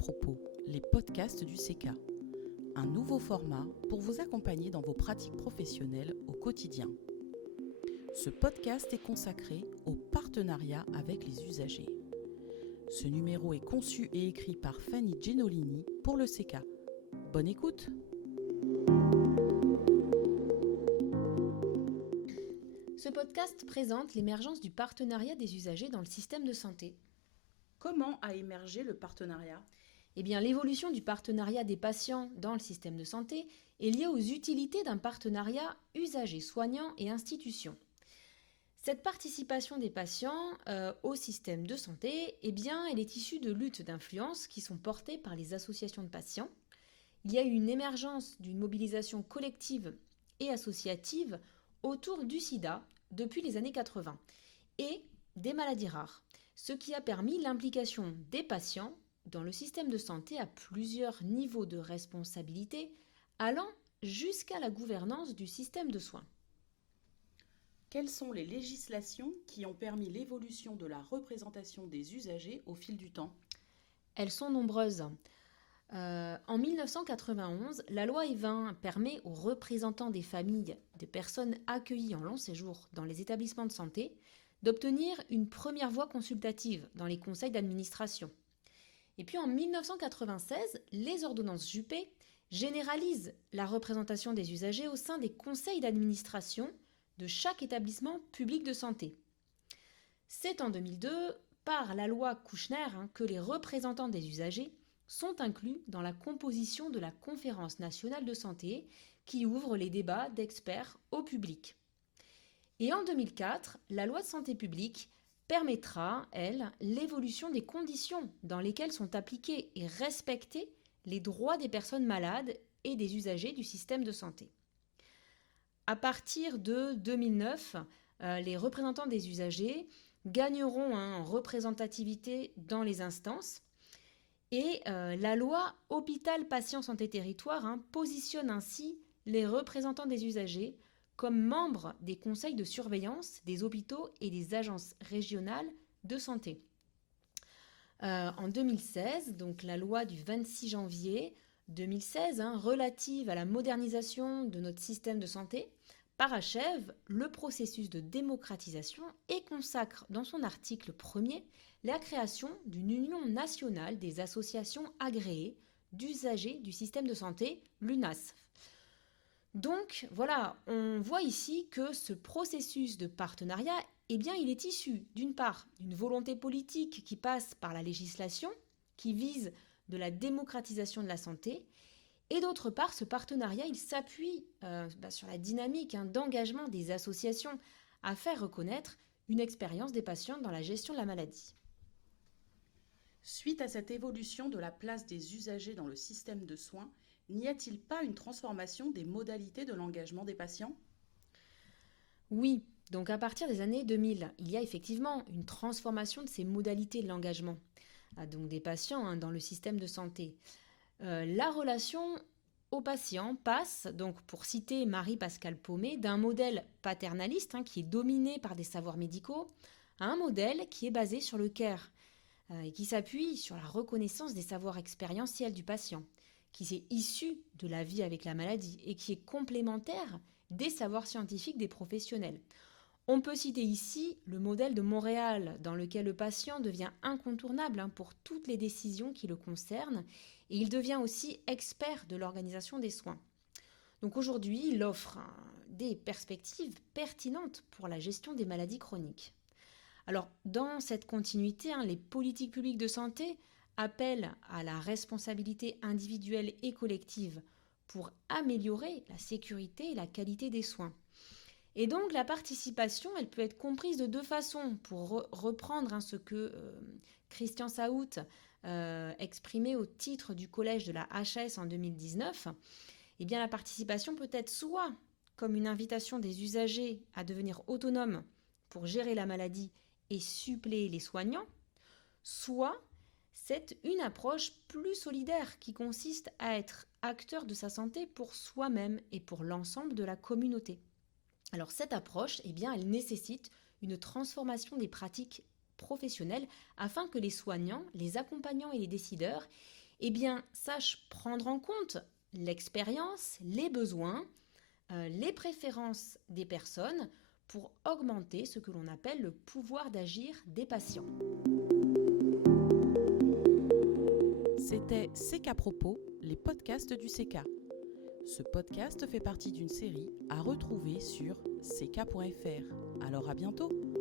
propos, les podcasts du CECA. Un nouveau format pour vous accompagner dans vos pratiques professionnelles au quotidien. Ce podcast est consacré au partenariat avec les usagers. Ce numéro est conçu et écrit par Fanny Genolini pour le CECA. Bonne écoute! Ce podcast présente l'émergence du partenariat des usagers dans le système de santé. Comment a émergé le partenariat ? L'évolution du partenariat des patients dans le système de santé est liée aux utilités d'un partenariat usagers-soignants et institutions. Cette participation des patients au système de santé, elle est issue de luttes d'influence qui sont portées par les associations de patients. Il y a eu une émergence d'une mobilisation collective et associative autour du sida depuis les années 80 et des maladies rares, ce qui a permis l'implication des patients dans le système de santé à plusieurs niveaux de responsabilité, allant jusqu'à la gouvernance du système de soins. Quelles sont les législations qui ont permis l'évolution de la représentation des usagers au fil du temps ? Elles sont nombreuses. En 1991, la loi E20 permet aux représentants des familles de personnes accueillies en long séjour dans les établissements de santé d'obtenir une première voix consultative dans les conseils d'administration. Et puis en 1996, les ordonnances Juppé généralisent la représentation des usagers au sein des conseils d'administration de chaque établissement public de santé. C'est en 2002, par la loi Kouchner, que les représentants des usagers sont inclus dans la composition de la Conférence nationale de santé qui ouvre les débats d'experts au public. Et en 2004, la loi de santé publique permettra, elle, l'évolution des conditions dans lesquelles sont appliqués et respectés les droits des personnes malades et des usagers du système de santé. À partir de 2009, les représentants des usagers gagneront en représentativité dans les instances et la loi Hôpital Patient Santé Territoire positionne ainsi les représentants des usagers comme membres des conseils de surveillance des hôpitaux et des agences régionales de santé. En 2016, donc la loi du 26 janvier 2016 relative à la modernisation de notre système de santé parachève le processus de démocratisation et consacre dans son article 1er la création d'une union nationale des associations agréées d'usagers du système de santé, l'UNASF. Donc voilà, on voit ici que ce processus de partenariat, il est issu d'une part d'une volonté politique qui passe par la législation, qui vise de la démocratisation de la santé, et d'autre part, ce partenariat, il s'appuie sur la dynamique d'engagement des associations à faire reconnaître une expérience des patients dans la gestion de la maladie. Suite à cette évolution de la place des usagers dans le système de soins, n'y a-t-il pas une transformation des modalités de l'engagement des patients ? Oui, donc à partir des années 2000, il y a effectivement une transformation de ces modalités de l'engagement donc des patients dans le système de santé. La relation au patient passe, donc pour citer Marie-Pascale Paumet, d'un modèle paternaliste qui est dominé par des savoirs médicaux à un modèle qui est basé sur le care et qui s'appuie sur la reconnaissance des savoirs expérientiels du patient, qui est issu de la vie avec la maladie et qui est complémentaire des savoirs scientifiques des professionnels. On peut citer ici le modèle de Montréal, dans lequel le patient devient incontournable pour toutes les décisions qui le concernent et il devient aussi expert de l'organisation des soins. Donc aujourd'hui, il offre des perspectives pertinentes pour la gestion des maladies chroniques. Alors, dans cette continuité, les politiques publiques de santé appellent à la responsabilité individuelle et collective pour améliorer la sécurité et la qualité des soins. Et donc, la participation, elle peut être comprise de deux façons. Pour reprendre ce que Christian Saout exprimait au titre du collège de la HAS en 2019, la participation peut être soit comme une invitation des usagers à devenir autonomes pour gérer la maladie et suppléer les soignants, soit c'est une approche plus solidaire qui consiste à être acteur de sa santé pour soi-même et pour l'ensemble de la communauté. Alors cette approche, elle nécessite une transformation des pratiques professionnelles afin que les soignants, les accompagnants et les décideurs eh bien, sache prendre en compte l'expérience, les besoins, les préférences des personnes pour augmenter ce que l'on appelle le pouvoir d'agir des patients. C'était C'est qu'à propos, les podcasts du CECA. Ce podcast fait partie d'une série à retrouver sur ck.fr. Alors à bientôt!